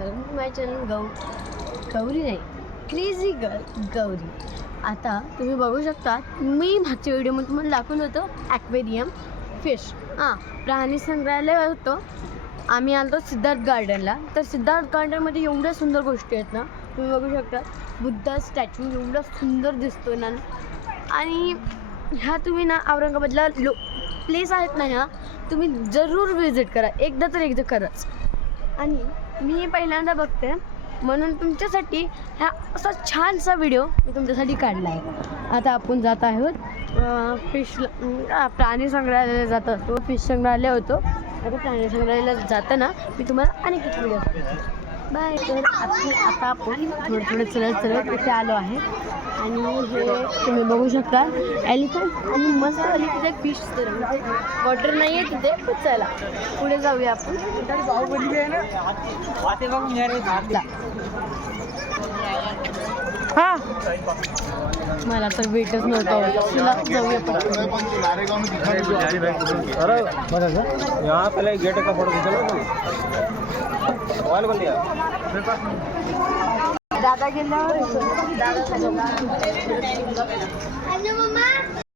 Welcome to my channel Gauri नाही crazy girl Gauri. आता तुम्ही बघू शकता, मी मागच्या व्हिडिओमध्ये तुम्हाला दाखवलं होतं ॲक्वेरियम फिश प्राणी संग्रहालय होतं. आम्ही आलो सिद्धार्थ गार्डनला. तर सिद्धार्थ गार्डनमध्ये एवढ्या सुंदर गोष्टी आहेत ना, तुम्ही बघू शकता. बुद्धा स्टॅच्यू एवढा सुंदर दिसतो ना. आणि ह्या तुम्ही ना औरंगाबादला प्लेस आहेत ना, ह्या तुम्ही जरूर विजिट करा, एकदा खरंच. आणि मी पहिल्यांदा बघते म्हणून तुमच्यासाठी ह्या असा छानसा व्हिडिओ मी तुमच्यासाठी काढला आहे. आता आपण जात आहोत फिशला. प्राणी संग्रहालयाला जात असतो, फिश संग्रहालय होतो. आता प्राणी संग्रहालयाला जाताना मी तुम्हाला अनेक व्हिडिओ बाय. तर आता आपण थोडं चलत इथे आलो आहे. आणि हे तुम्ही बघू शकता एलिफंट आणि मस्त आली तिथे फिश. तर वॉटर नाही आहे तिथे. चला पुढे जाऊया आपण. हां मला तर भेटच नव्हतं. तुला जाऊया यहाँ पहले गेट का फोटो खींचो. मोबाइल खोल दिया. दादा गेल्यावर